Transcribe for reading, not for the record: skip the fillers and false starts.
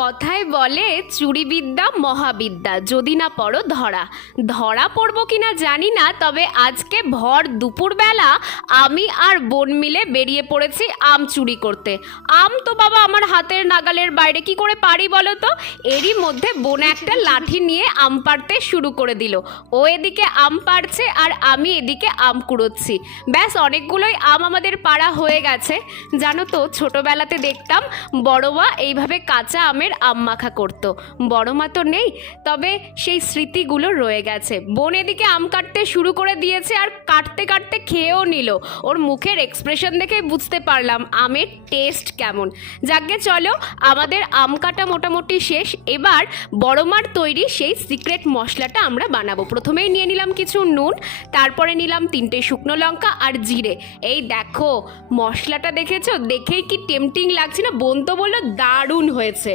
কথায় বলে চুরিবিদ্যা মহাবিদ্যা, যদি না পড়ো ধরা। ধরা পড়বো কিনা জানি না, তবে আজকে ভর দুপুরবেলা আমি আর বোন মিলে বেরিয়ে পড়েছি আম চুরি করতে। আম তো বাবা আমার হাতের নাগালের বাইরে, কি করে পারি বলো তো। এরই মধ্যে বোন একটা লাঠি নিয়ে আম পাড়তে শুরু করে দিল। ও এদিকে আম পাড়ছে আর আমি এদিকে আম কুড়োচ্ছি। ব্যাস অনেকগুলোই আম আমাদের পাড়া হয়ে গেছে। জানো তো, ছোটোবেলাতে দেখতাম বড় মা এইভাবে কাঁচা আমের আম মাখা করতো। বড় মা তো নেই, তবে সেই স্মৃতিগুলো রয়ে গেছে। বোন এদিকে আম কাটতে শুরু করে দিয়েছে আর কাটতে কাটতে খেয়েও নিল। ওর মুখের এক্সপ্রেশন দেখে বুঝতে পারলাম আমের টেস্ট কেমন। যাকে চলো, আমাদের আম কাটা মোটামুটি শেষ। এবার বড় মার তৈরি সেই সিক্রেট মশলাটা আমরা বানাবো। প্রথমেই নিয়ে নিলাম কিছু নুন, তারপরে নিলাম 3টে শুকনো লঙ্কা আর জিরে। এই দেখো মশলাটা, দেখেছো? দেখেই কি টেম্পটিং লাগছে না? বোন তো বললো দারুণ হয়েছে।